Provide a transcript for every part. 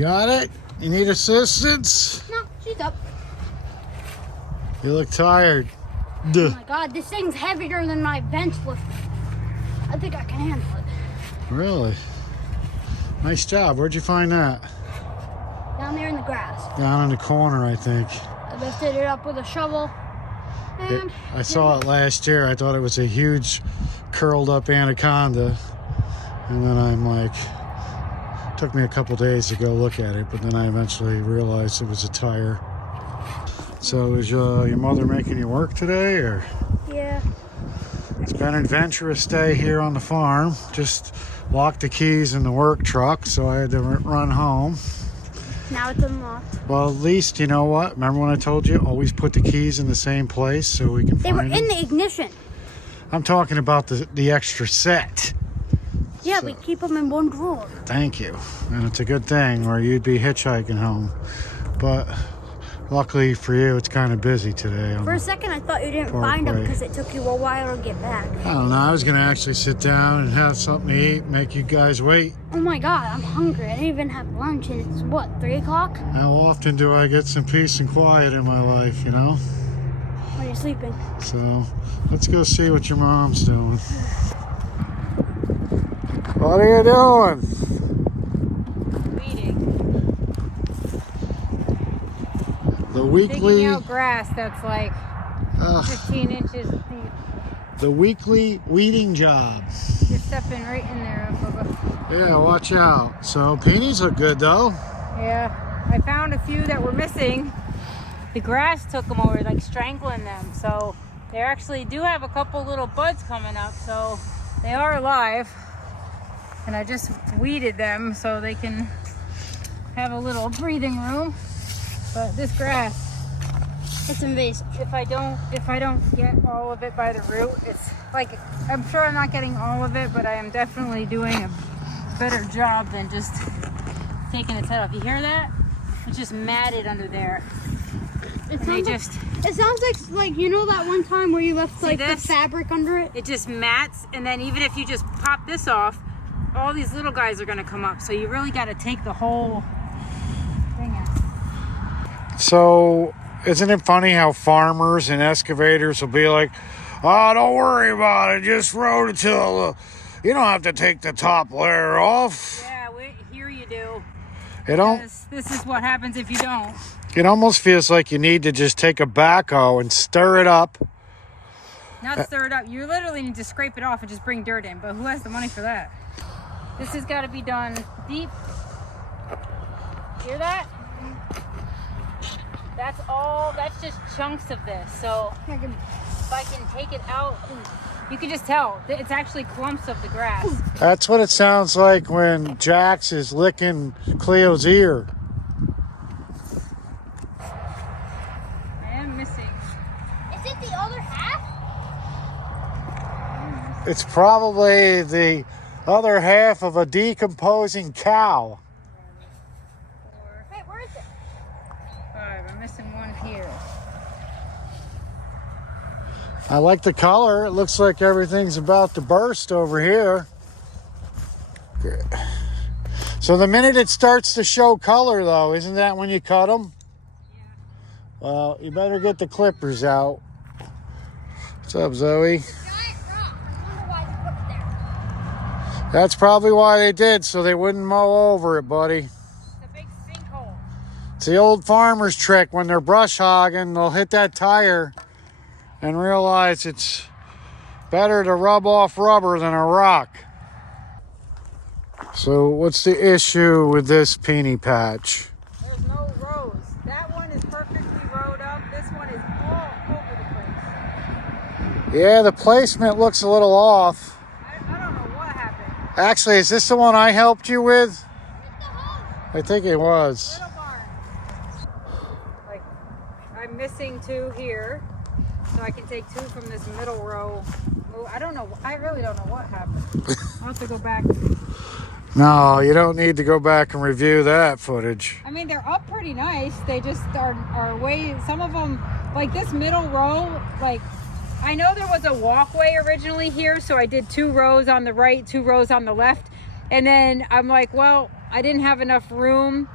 got it? You need assistance? No, she's up. You look tired. Oh my god, this thing's heavier than my bench lift. I think I can handle it. Really? Nice job. Where'd you find that? Down there in the grass. Down in the corner, I think. I lifted it up with a shovel. And I saw it last year. I thought it was a huge curled up anaconda. And then I'm like, took me a couple days to go look at it, but then I eventually realized it was a tire. So is your mother making you work today, or? Yeah. It's been an adventurous day here on the farm. Just locked the keys in the work truck, so I had to run home. Now it's unlocked. Well, at least, you know what? Remember when I told you, always put the keys in the same place so we can They find were them? in the ignition. I'm talking about the extra set. Yeah, So- we keep them in one drawer. Thank you. And it's a good thing, or you'd be hitchhiking home. But luckily for you, it's kind of busy today. For a second, I thought you didn't find them Parkway. because it took you a while to get back. I don't know. I was going to actually sit down and have something to eat, make you guys wait. Oh my god, I'm hungry. I didn't even have lunch, and it's what, 3 o'clock? How often do I get some peace and quiet in my life, you know? When you're sleeping. So let's go see what your mom's doing. What are you doing? Weeding. The weekly, Digging out grass that's like 15 inches deep. the weekly weeding job. You're stepping right in there, Bubba. Yeah, watch out. So peonies look good though. Yeah, I found a few that were missing. The grass took them over, like strangling them. So they actually do have a couple little buds coming up. So they are alive. And I just weeded them so they can have a little breathing room. But this grass, It's invasive. if I don't get all of it by the root, it's like, I'm sure I'm not getting all of it, but I am definitely doing a better job than just taking its head off. You hear that? It's just matted under there. It And sounds like you know that one time where you left like the this? fabric under it? It just mats, and then even if you just pop this off, all these little guys are gonna come up. So you really gotta take the whole thing out. So isn't it funny how farmers and excavators will be like, oh, don't worry about it, just rode it till you don't have to take the top layer off. Yeah, here you do. It don't. This is what happens if you don't. It almost feels like you need to just take a backhoe and stir it up. Not stir it up. You literally need to scrape it off and just bring dirt in. But who has the money for that? This has got to be done deep. Hear that? That's all. That's just chunks of this. So if I can take it out, you can just tell. It's actually clumps of the grass. That's what it sounds like when Jax is licking Cleo's ear. I am missing. Is it the other half? It's probably the other half of a decomposing cow. Wait, where is it? 5. I'm missing one here. I like the color. It looks like everything's about to burst over here. Good. So the minute it starts to show color, though, isn't that when you cut them? Yeah. Well, you better get the clippers out. What's up, Zoe? Giant rock. I wonder why they put it there. That's probably why they did, so they wouldn't mow over it, buddy. It's a big sinkhole. It's the old farmer's trick. When they're brush hogging, they'll hit that tire and realize it's better to rub off rubber than a rock. So what's the issue with this peony patch? There's no rows. That one is perfectly rowed up. This one is all over the place. Yeah, the placement looks a little off. I don't know what happened. Actually, is this the one I helped you with? I think it was. Little barn. Like, I'm missing 2 here, so I can take 2 from this middle row. Oh, I don't know. I really don't know what happened. I'll have to go back. No, you don't need to go back and review that footage. I mean, they're up pretty nice. They just are way, some of them, like this middle row, like, I know there was a walkway originally here, so I did 2 rows on the right, 2 rows on the left. And then I'm like, well, I didn't have enough room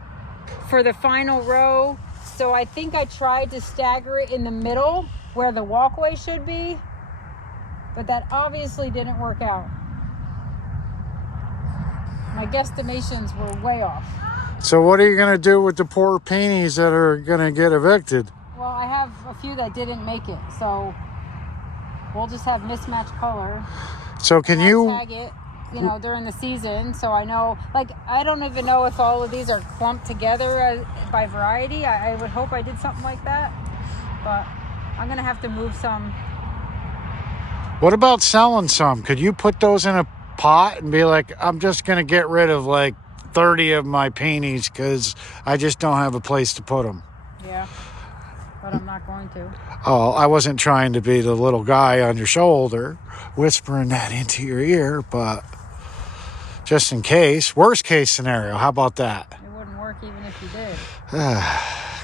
for the final row. So I think I tried to stagger it in the middle where the walkway should be, but that obviously didn't work out. My guesstimations were way off. So what are you going to do with the poor peonies that are going to get evicted? Well, I have a few that didn't make it, so we'll just have mismatched color. So can you tag it, you know, during the season, so I know, like, I don't even know if all of these are clumped together by variety. I would hope I did something like that, but I'm gonna have to move some. What about selling some? Could you put those in a pot and be like, I'm just going to get rid of like 30 of my peonies because I just don't have a place to put them? Yeah, but I'm not going to. Oh, I wasn't trying to be the little guy on your shoulder whispering that into your ear, but just in case. Worst case scenario, how about that? It wouldn't work even if you did.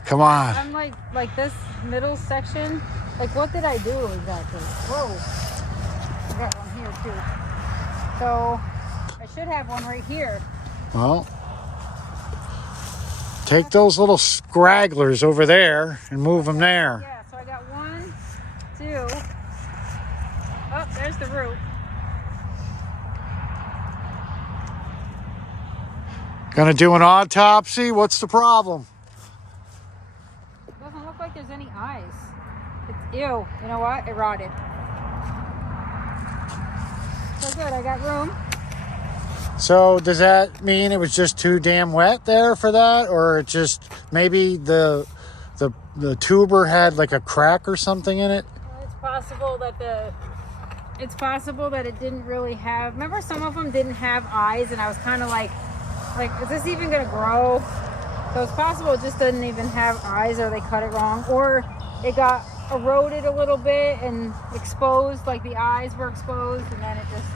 Come on. I'm like this middle section, like what did I do exactly? Whoa, I got one here too. So I should have one right here. Well, take those little scragglers over there and move them there. Yeah, so I got 1, 2. Oh, there's the root. Gonna do an autopsy? What's the problem? It doesn't look like there's any eyes. It's, ew, you know what? It rotted. So good, I got room. So does that mean it was just too damn wet there for that? Or it just, maybe the tuber had like a crack or something in it? It's possible that it didn't really have, remember some of them didn't have eyes, and I was kind of like, is this even gonna grow? So it's possible it just didn't even have eyes, or they cut it wrong, or it got eroded a little bit and exposed, like the eyes were exposed, and then it just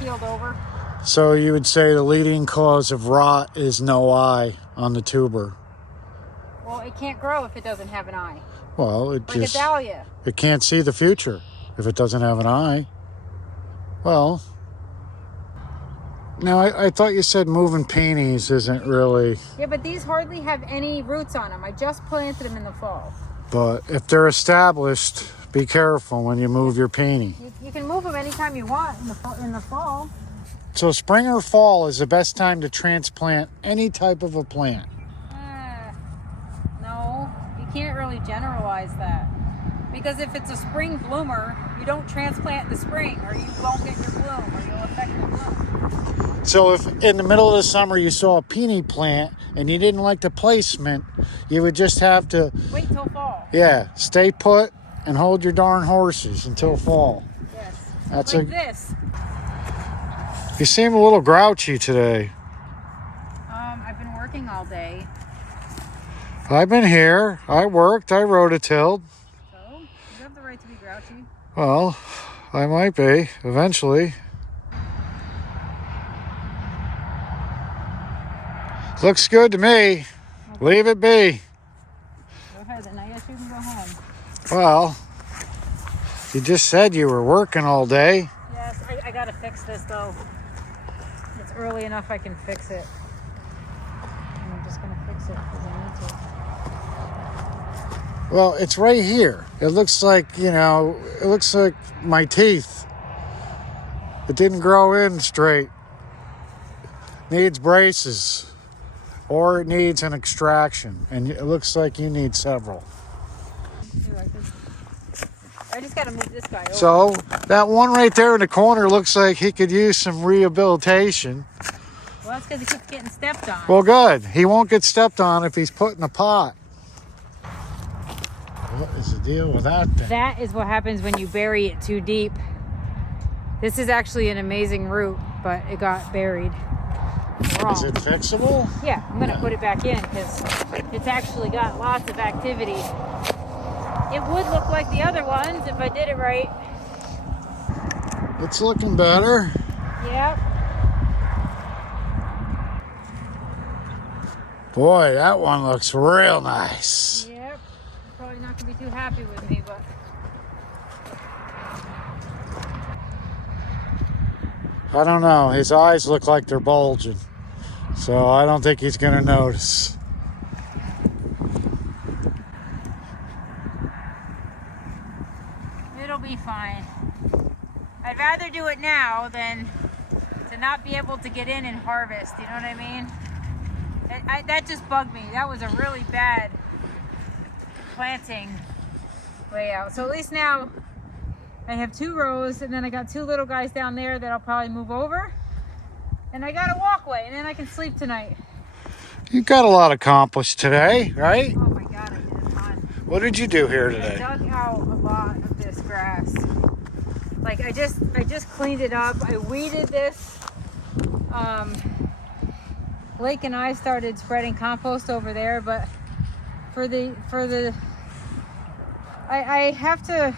peeled over. So you would say the leading cause of rot is no eye on the tuber? Well, it can't grow if it doesn't have an eye. Well, like a dahlia. It can't see the future if it doesn't have an eye. Well, now I thought you said moving peonies isn't really. Yeah, but these hardly have any roots on them. I just planted them in the fall. But if they're established, be careful when you move your peony. You can move them anytime you want in the fall. So spring or fall is the best time to transplant any type of a plant. No, you can't really generalize that. Because if it's a spring bloomer, you don't transplant in the spring, or you won't get your bloom, or you'll affect the bloom. So if in the middle of the summer you saw a peony plant and you didn't like the placement, you would just have to wait till fall. Yeah, stay put and hold your darn horses until fall. Yes. That's like this. You seem a little grouchy today. I've been working all day. I've been here. I worked. I rototilled. So, you have the right to be grouchy. Well, I might be eventually. Looks good to me. Okay. Leave it be. Go ahead, then I guess you can go home. Well, you just said you were working all day. Yes, I gotta fix this though. It's early enough I can fix it. And I'm just gonna fix it because I need to. Well, it's right here. It looks like, it looks like my teeth. It didn't grow in straight. Needs braces. Or it needs an extraction. And it looks like you need several. I just gotta move this guy over. So, that one right there in the corner looks like he could use some rehabilitation. Well, that's because he keeps getting stepped on. Well, good. He won't get stepped on if he's put in a pot. What is the deal with that thing? That is what happens when you bury it too deep. This is actually an amazing root, but it got buried wrong. Is it fixable? Yeah, I'm going to put it back in because it's actually got lots of activity. It would look like the other ones if I did it right. It's looking better. Yep. Boy, that one looks real nice. Yep. You're probably not going to be too happy with me, but... I don't know. His eyes look like they're bulging. So I don't think he's going to notice. It'll be fine. I'd rather do it now than to not be able to get in and harvest. You know what I mean? That just bugged me. That was a really bad planting layout. So at least now I have 2 rows, and then I got 2 little guys down there that I'll probably move over. And I got a walkway, and then I can sleep tonight. You got a lot accomplished today, right? Oh my God, I did a ton. What did you do here I today? dug out a lot of this grass. Like I just cleaned it up. I weeded this. Blake and I started spreading compost over there, but I have to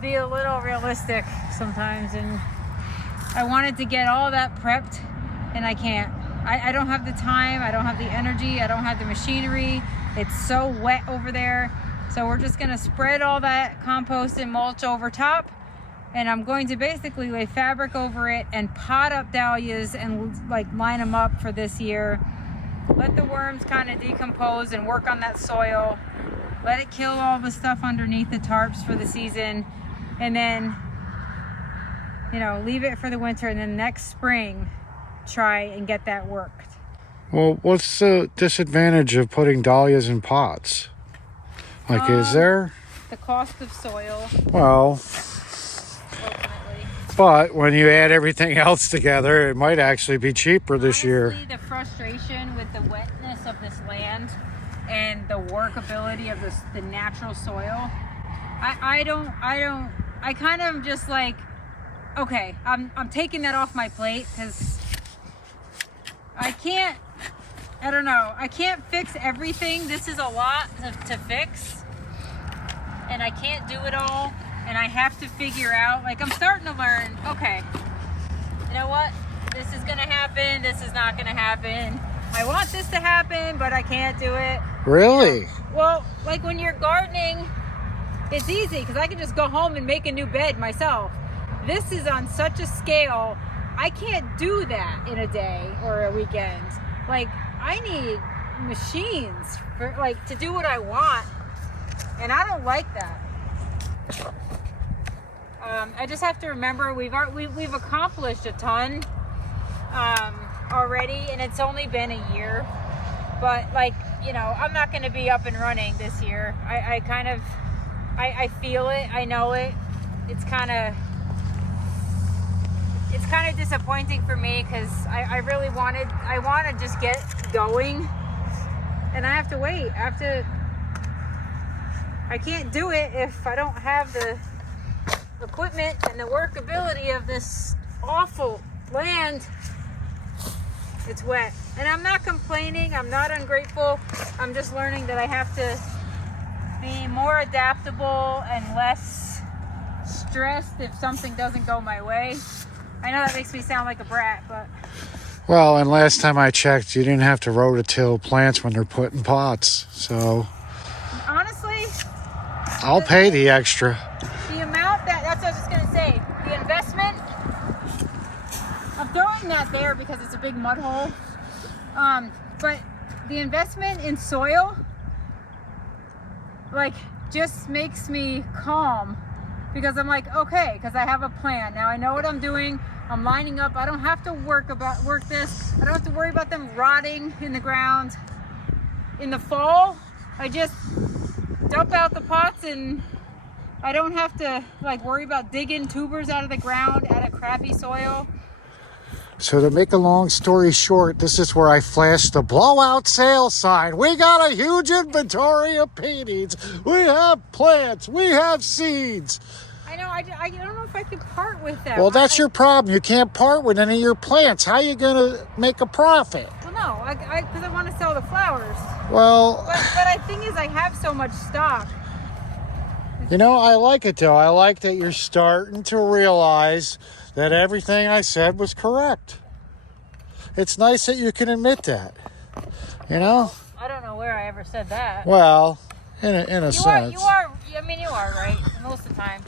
be a little realistic sometimes, and I wanted to get all that prepped, and I can't. I don't have the time, I don't have the energy, I don't have the machinery. It's so wet over there. So we're just gonna spread all that compost and mulch over top, and I'm going to basically lay fabric over it and pot up dahlias and like line them up for this year. Let the worms kind of decompose and work on that soil. Let it kill all the stuff underneath the tarps for the season, and then, you know, leave it for the winter, and then next spring try and get that worked. Well, what's the disadvantage of putting dahlias in pots? Like, is there? The cost of soil, Well, ultimately. but when you add everything else together, it might actually be cheaper this year. Honestly, the frustration with the wetness of this land and the workability of the natural soil, I kind of just like, okay, I'm taking that off my plate, because I don't know, I can't fix everything. This is a lot to fix, and I can't do it all, and I have to figure out, like, I'm starting to learn, okay, you know what, this is gonna happen, this is not gonna happen. I want this to happen, but I can't do it. Really? Well, like when you're gardening, it's easy because I can just go home and make a new bed myself. This is on such a scale, I can't do that in a day or a weekend. Like, I need machines for, like, to do what I want, and I don't like that. I just have to remember we've accomplished a ton already, and it's only been a year. But, like, you know, I'm not going to be up and running this year. I feel it. I know it. It's kind of disappointing for me, because I want to just get going, and I have to wait. I can't do it if I don't have the equipment and the workability of this awful land. It's wet, and I'm not complaining, I'm not ungrateful. I'm just learning that I have to be more adaptable and less stressed if something doesn't go my way. I know that makes me sound like a brat, but... Well, and last time I checked, you didn't have to rototill plants when they're put in pots, so... Honestly... I'll pay the extra. The amount that's what I was just going to say. The investment... I'm throwing that there because it's a big mud hole. But the investment in soil, like, just makes me calm, because I'm like, okay, because I have a plan. Now I know what I'm doing. I'm lining up. I don't have to work this. I don't have to worry about them rotting in the ground. In the fall, I just dump out the pots, and I don't have to, like, worry about digging tubers out of the ground out of crappy soil. So to make a long story short, this is where I flashed the blowout sale sign. We got a huge inventory of peonies. We have plants. We have seeds. I know. I don't know if I could part with them. Well, that's your problem. You can't part with any of your plants. How are you going to make a profit? Well, no, because I want to sell the flowers. Well... But the thing is, I have so much stock. You know, I like it, though. I like that you're starting to realize that everything I said was correct. It's nice that you can admit that. You know? I don't know where I ever said that. Well, in a sense. You are right most of the time.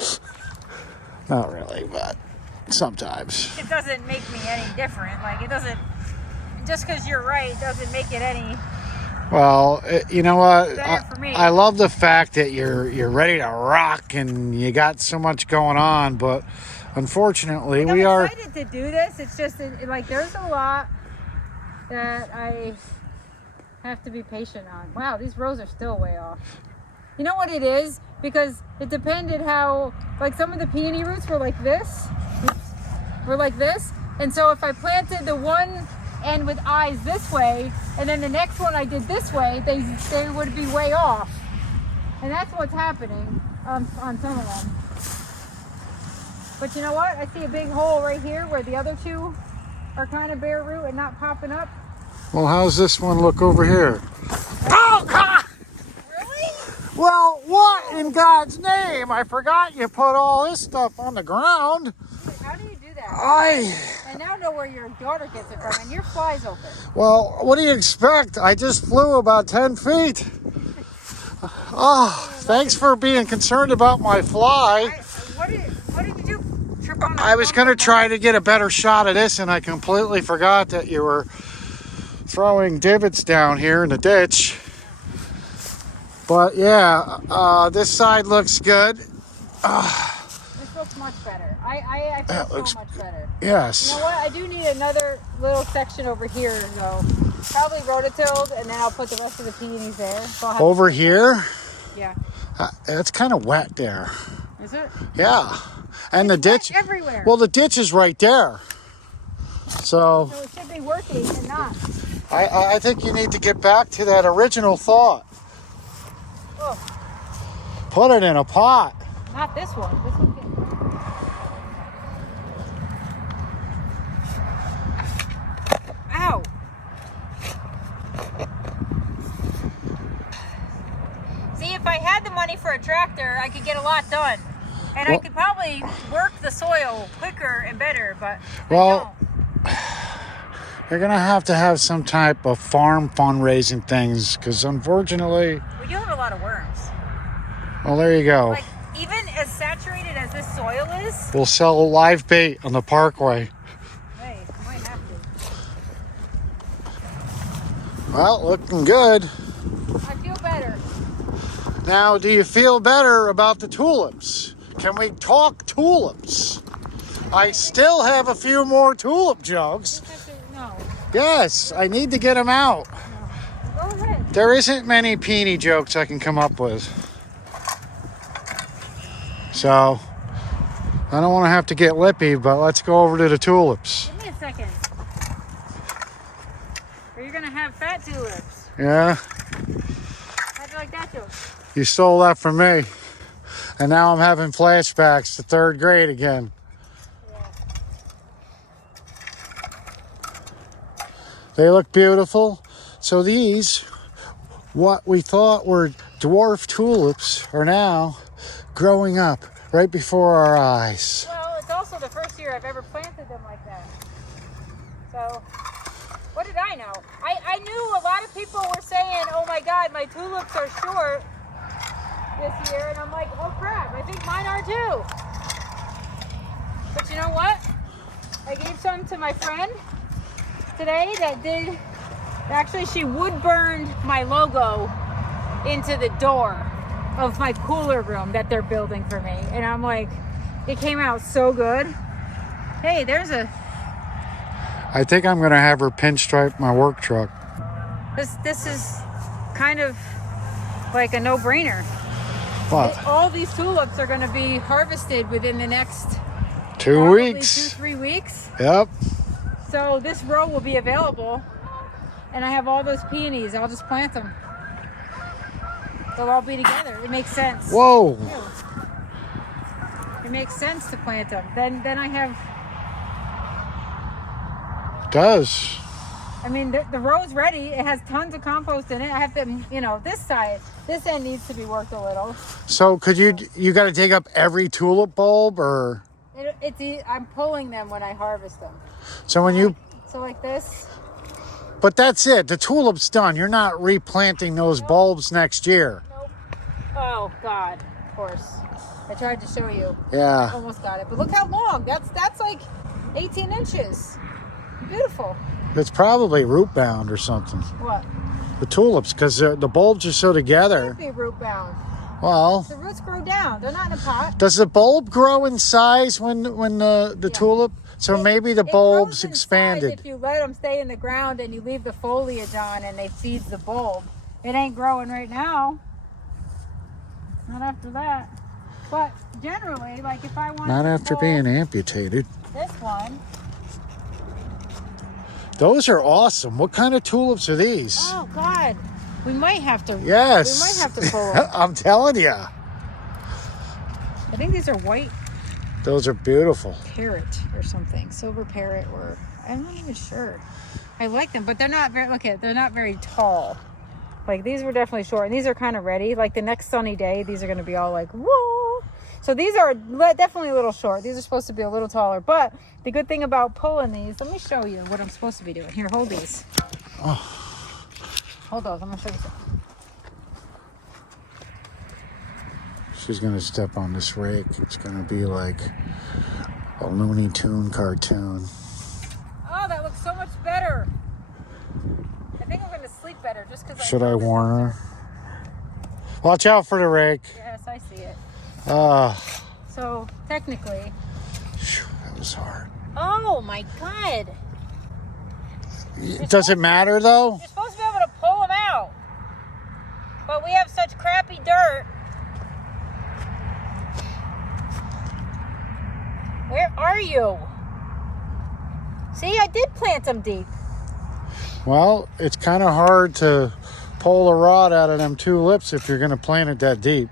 Not really, but sometimes. It doesn't make me any different. Like, it doesn't just because you're right doesn't make it any Well, you know what? better for me. I love the fact that you're ready to rock and you got so much going on, but unfortunately, Like, we I'm are. excited to do this. It's just like there's a lot that I have to be patient on. Wow, these rows are still way off. You know what it is? Because it depended how, like some of the peony roots were like this. Oops, were like this. And so if I planted the one end with eyes this way, and then the next one I did this way, they would be way off. And that's what's happening on some of them. But you know what? I see a big hole right here where the other two are kind of bare root and not popping up. Well, how's this one look over here? Oh, God! Really? Well, what in God's name? I forgot you put all this stuff on the ground. How do you do that? I now know where your daughter gets it from, and your fly's open. Well, what do you expect? I just flew about 10 feet. Oh, thanks for being concerned about my fly. What did you do? Trip on I was going to try to get a better shot of this, and I completely forgot that you were throwing divots down here in the ditch. But yeah, this side looks good. This looks much better. I That feel looks- so much better. Yes. You know what? I do need another little section over here, though. Probably rototilled, and then I'll put the rest of the peonies there. So I'll have Over here, yeah. it's kind of wet there. Is it? Yeah. And the ditch. Everywhere. Well, the ditch is right there. So So it should be working and not. I think you need to get back to that original thought. Oh, Put it in a pot. not this one. This one. Ow. See, if I had the money for a tractor, I could get a lot done. And I Well- could probably work the soil quicker and better, but Well, I don't. you're going to have some type of farm fundraising things because unfortunately, We do have a lot of worms. well, there you go. Like, even as saturated as this soil is, We'll sell live bait on the parkway. hey, might have to. Well, looking good. I feel better. Now, do you feel better about the tulips? Can we talk tulips? I still have a few more tulip jugs. No. Yes, I need to get them out. Go ahead. There isn't many peony jokes I can come up with. So, I don't want to have to get lippy, but let's go over to the tulips. Give me a second. Or you're gonna have fat tulips. Yeah, How'd you like that joke? you stole that from me. And now I'm having flashbacks to 3rd grade again. They look beautiful. So these, what we thought were dwarf tulips, are now growing up right before our eyes. Well, it's also the first year I've ever planted them like that. So, what did I know? I knew a lot of people were saying, oh my God, my tulips are short this year. And I'm like, oh crap, I think mine are too. But you know what? I gave some to my friend today that did, actually she wood burned my logo into the door of my cooler room that they're building for me. And I'm like, it came out so good. Hey, there's a, I think I'm gonna have her pinstripe my work truck. this is kind of like a no-brainer. What? All these tulips are gonna be harvested within the next 2 probably weeks. 2-3 weeks. Yep. So this row will be available, and I have all those peonies. I'll just plant them. They'll all be together. It makes sense. Whoa. It makes sense to plant them. Then I have. It does. I mean, the row's ready. It has tons of compost in it. I have them. You know, this side, this end needs to be worked a little. So could you got to dig up every tulip bulb, or I'm pulling them when I harvest them. so when you? So like this. But that's it. The tulip's done. You're not replanting those bulbs next year. Nope. Oh God, of course. I tried to show you. Yeah. Almost got it. But look how long. That's like 18 inches. Beautiful. It's probably root bound or something. What? The tulips, because the bulbs are so together. Can't be root bound. Well, The roots grow down. They're not in a pot. does the bulb grow in size when the tulip? So maybe the It bulbs grows in size expanded. if you let them stay in the ground and you leave the foliage on and they feed the bulb. It ain't growing right now. Not after that. But generally, like if I want Not after being amputated. this one. Those are awesome. What kind of tulips are these? Oh God, we might have to. Yes. We might have to pull them. I'm telling you. I think these are white Those are beautiful. parrot or something, silver parrot, or I'm not even sure. I like them, but they're not very. Look at, they're not very tall. Like these were definitely short, and these are kind of ready. Like the next sunny day, these are going to be all like whoa. So these are definitely a little short. These are supposed to be a little taller. But the good thing about pulling these, let me show you what I'm supposed to be doing. Here, hold these. Oh. Hold those. I'm going to show you something. She's going to step on this rake. It's going to be like a Looney Tune cartoon. Oh, that looks so much better. I think I'm going to sleep better just because. Should I warn her? Watch out for the rake. Yes, I see it. So technically. That was hard. Oh my God. Does it matter though? You're supposed to be able to pull them out. But we have such crappy dirt. Where are you? See, I did plant them deep. Well, it's kind of hard to pull a rod out of them tulips if you're going to plant it that deep.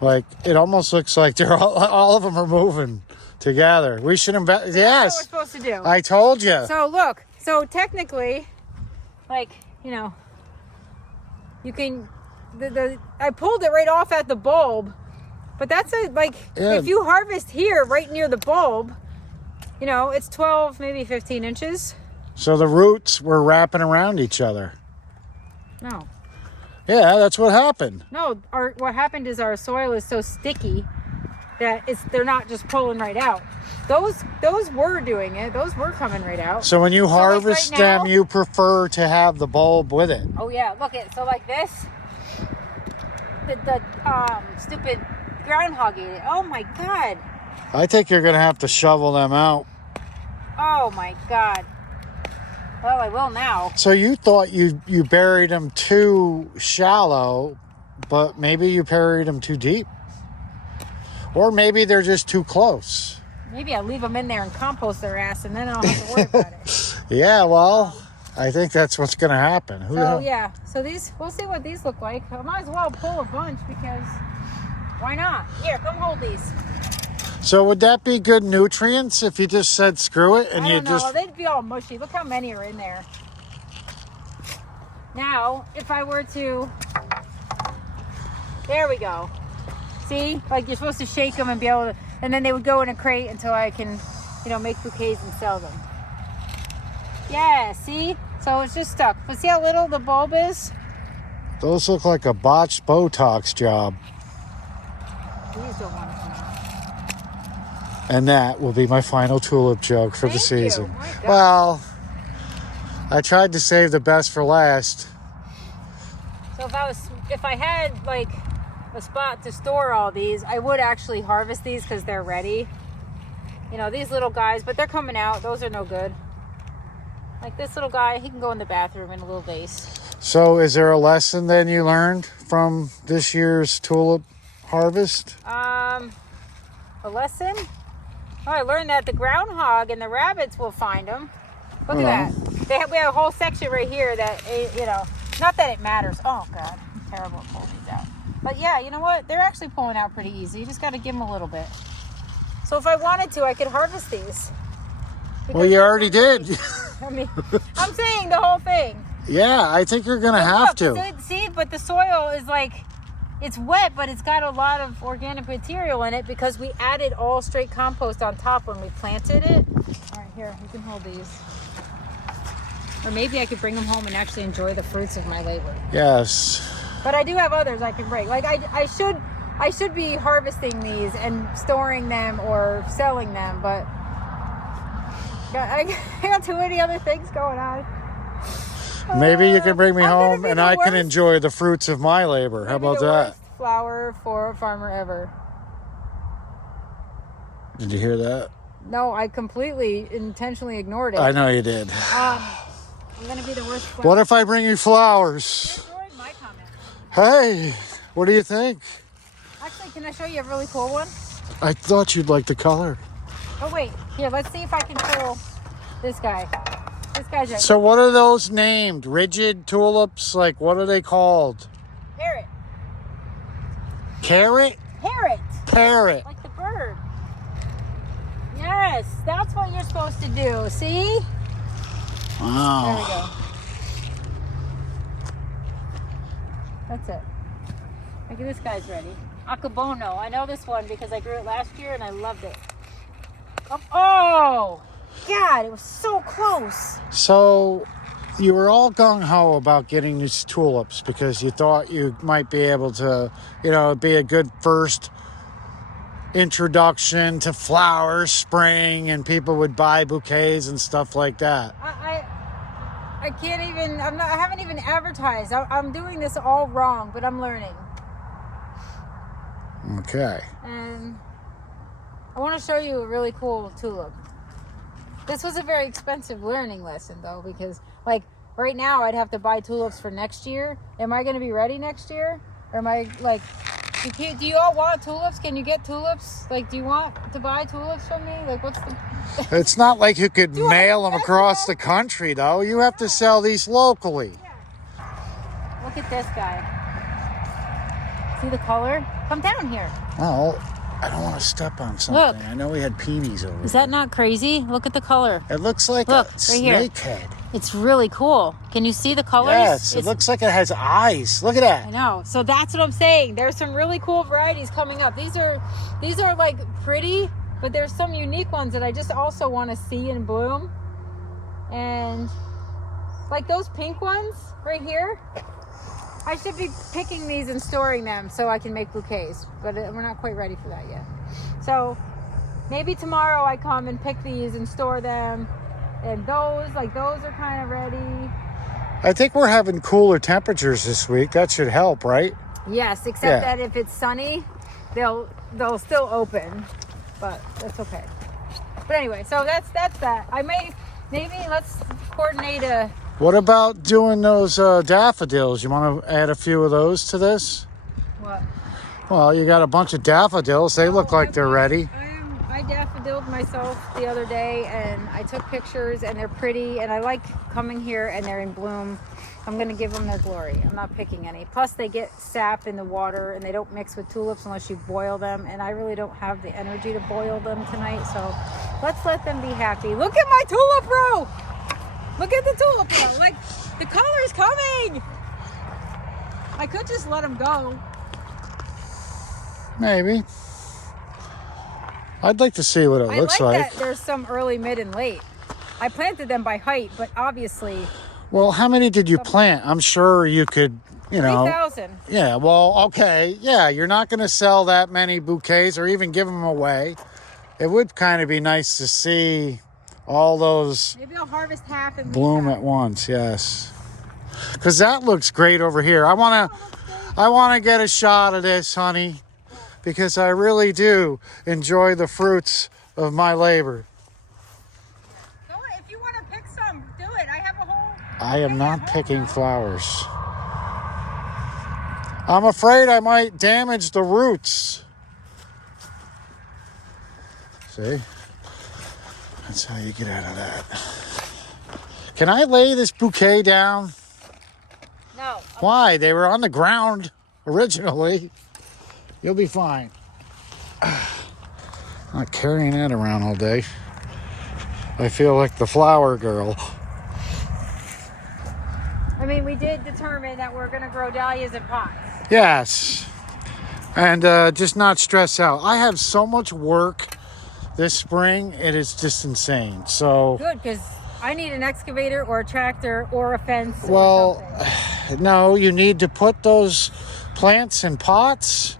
Like, it almost looks like they're all of them are moving together. We should invest. Yes. That's what we're supposed to do. I told you. So look, so technically, like, you know, you can, I pulled it right off at the bulb, but that's if you harvest here right near the bulb, you know, it's 12, maybe 15 inches. So the roots were wrapping around each other. No. Yeah, that's what happened. No, what happened is our soil is so sticky that they're not just pulling right out. Those were doing it. Those were coming right out. So when you harvest like right now, them, you prefer to have the bulb with it. Oh yeah, look at so like this. The stupid groundhog ate it. Oh my God. I think you're gonna have to shovel them out. Oh my God. Well, I will now. So you thought you buried them too shallow, but maybe you buried them too deep. Or maybe they're just too close. Maybe I'll leave them in there and compost their ass, and then I don't have to worry about it. Yeah, well, I think that's what's going to happen. Yeah. So these, we'll see what these look like. I might as well pull a bunch because why not? Here, come hold these. So would that be good nutrients if you just said screw it and I you don't know. just... They'd be all mushy. Look how many are in there. Now, if I were to... There we go. See? Like you're supposed to shake them and be able to... And then they would go in a crate until I can, you know, make bouquets and sell them. Yeah, see? So it's just stuck. But see how little the bulb is? Those look like a botched Botox job. These don't want to come out. And that will be my final tulip joke for the Thank you. season. My God. Well, I tried to save the best for last. So if I had like a spot to store all these, I would actually harvest these because they're ready. You know, these little guys, but they're coming out. Those are no good. Like this little guy, he can go in the bathroom in a little vase. So is there a lesson then you learned from this year's tulip harvest? A lesson? Oh, I learned that the groundhog and the rabbits will find them. Look at that. We have a whole section right here that, you know, not that it matters. Oh, God. I'm terrible at pulling these out. But, yeah, you know what? They're actually pulling out pretty easy. You just got to give them a little bit. So if I wanted to, I could harvest these. Well, you already did. I mean, I'm saying the whole thing. Yeah, I think you're going to have to. See, but the soil is like, it's wet, but it's got a lot of organic material in it because we added all straight compost on top when we planted it. All right, here, you can hold these. Or maybe I could bring them home and actually enjoy the fruits of my labor. Yes. But I do have others I can bring. Like I should be harvesting these and storing them or selling them, but I got too many other things going on. Maybe you can bring me I'm gonna home be and the I can worst- enjoy the fruits of my labor. How maybe about the that? worst flower for a farmer ever. Did you hear that? No, I completely intentionally ignored it. I know you did. I'm gonna be the worst flower. What if I bring you flowers? You ignored my comment. Hey, what do you think? Actually, can I show you a really cool one? I thought you'd like the color. Oh wait, here, let's see if I can pull this guy. This guy's right. So what are those named? Rigid tulips? Like, what are they called? Parrot. Carrot? Parrot. Parrot. Like the bird. Yes, that's what you're supposed to do. See? Wow. There we go. That's it. Look at this guy's ready. Akabono. I know this one because I grew it last year and I loved it. Oh! God, it was so close. So you were all gung-ho about getting these tulips because you thought you might be able to, it'd be a good first introduction to flowers, spring, and people would buy bouquets and stuff like that. I can't even, I haven't even advertised. I'm doing this all wrong, but I'm learning. Okay. And I want to show you a really cool tulip. This was a very expensive learning lesson though, because like right now I'd have to buy tulips for next year. Am I going to be ready next year? Or am I like, do you all want tulips? Can you get tulips? Like, do you want to buy tulips from me? Like, what's the... It's not like you could Do you want mail to them invest across in the country though. You have to sell these locally. Yeah. Look at this guy. See the color? Come down here. Well, I don't want to step on something. Look. I know we had peonies over Is there. that not crazy? Look at the color. It looks like Look, a right here. snake head. It's really cool. Can you see the colors? Yes, it It's- looks like it has eyes. Look at that. I know. So that's what I'm saying. There's some really cool varieties coming up. These are like pretty, but there's some unique ones that I just also want to see in bloom. And like those pink ones right here, I should be picking these and storing them so I can make bouquets, but we're not quite ready for that yet. So maybe tomorrow I come and pick these and store them. And those are kind of ready. I think we're having cooler temperatures this week. That should help, right? Yes, except Yeah. that if it's sunny, they'll still open, but that's okay. But anyway, so that's that. Maybe let's coordinate a. What about doing those daffodils? You want to add a few of those to this? What? Well, you got a bunch of daffodils. They look like they're ready. I daffodiled myself the other day, and I took pictures, and they're pretty, and I like coming here, and they're in bloom. I'm going to give them their glory. I'm not picking any. Plus, they get sap in the water, and they don't mix with tulips unless you boil them, and I really don't have the energy to boil them tonight, so let's let them be happy. Look at my tulip row! Look at the tulip row. Like, the color's coming! I could just let them go. Maybe. I'd like to see what it looks like. That there's some early, mid, and late. I planted them by height, but obviously... Well, how many did you plant? I'm sure you could, 3,000. Yeah, well, okay. Yeah, you're not going to sell that many bouquets or even give them away. It would kind of be nice to see all those Maybe I'll harvest half and bloom leave at once, yes. Because that looks great over here. I want to get a shot of this, honey, because I really do enjoy the fruits of my labor. So if you want to pick some, do it. I have a whole... I am not picking flowers. I'm afraid I might damage the roots. See? That's how you get out of that. Can I lay this bouquet down? No. Why? They were on the ground originally. You'll be fine. Not carrying that around all day. I feel like the flower girl. I mean, we did determine that we're going to grow dahlias in pots. Yes. And just not stress out. I have so much work this spring. It is just insane. So, Good, because I need an excavator or a tractor or a fence well, or something. no, you need to put those plants in pots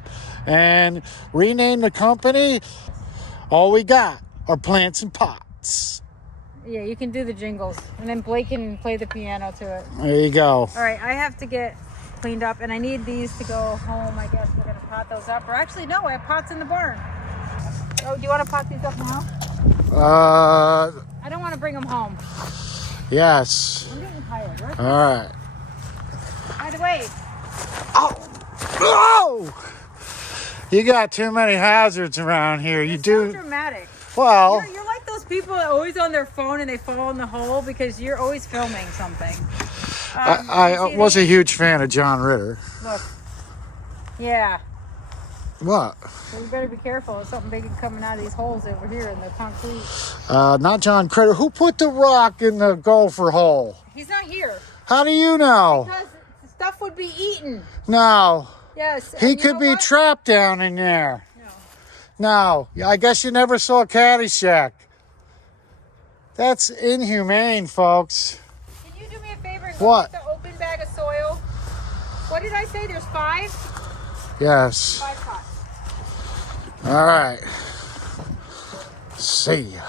and rename the company. All we got are plants in pots. Yeah, you can do the jingles. And then Blake can play the piano to it. There you go. All right, I have to get cleaned up, and I need these to go home. I guess we're gonna pot those up. Or actually, no, I have pots in the barn. Oh, do you want to pot these up now? I don't want to bring them home. Yes. I'm getting tired. Right? All right. By the way, Oh! You got too many hazards around here. You you're do. so dramatic. Well, You're like those people that are always on their phone and they fall in the hole because you're always filming something. I was a huge fan of John Ritter. Look. Yeah. What? So you better be careful. There's something big coming out of these holes over here in the concrete. Not John Critter. Who put the rock in the gopher hole? He's not here. How do you know? Because the stuff would be eaten. No. Yes. He and you could know be what? trapped down in there. No. No. I guess you never saw Caddyshack. That's inhumane, folks. Can you do me a favor and What? go get the open bag of soil? What did I say? There's 5? Yes. 5 pots. All right. See ya.